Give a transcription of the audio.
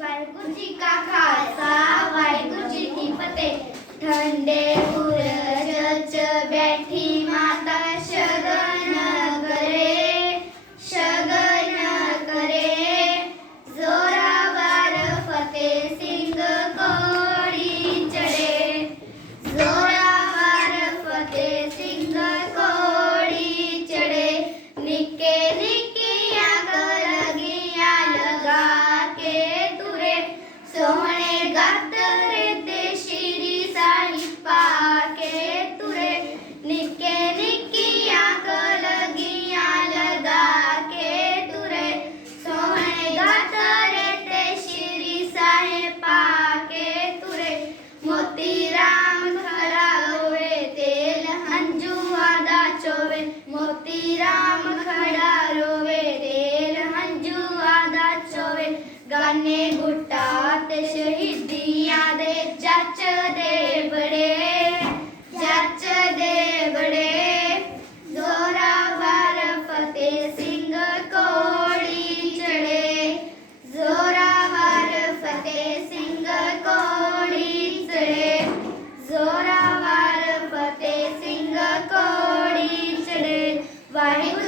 वाहेगुरु का खालसा? वाहेगुरु जी की फतेह ठंडे बैठी माता शगन करे. शगन करे. जोरावर फतेह सिंह कोडी चढे. जोरावर फते सिंह ਕਾਨੇ ਗੁੱਟਾ ਤੇ ਸ਼ਹੀਦੀਆਂ ਦੇ ਜੱਚ ਦੇ ਬੜੇ ਜੱਚ ਦੇ ਬੜੇ ਜ਼ੋਰਾਵਰ ਫਤਿਹ ਸਿੰਘ ਕੋੜੀ ਚੜੇ ਜ਼ੋਰਾਵਰ ਫਤਿਹ ਸਿੰਘ ਕੋੜੀ ਚੜੇ ਜ਼ੋਰਾਵਰ ਫਤਿਹ ਸਿੰਘ ਕੋੜੀ ਚੜੇ ਵਾਹਿਗੁਰੂ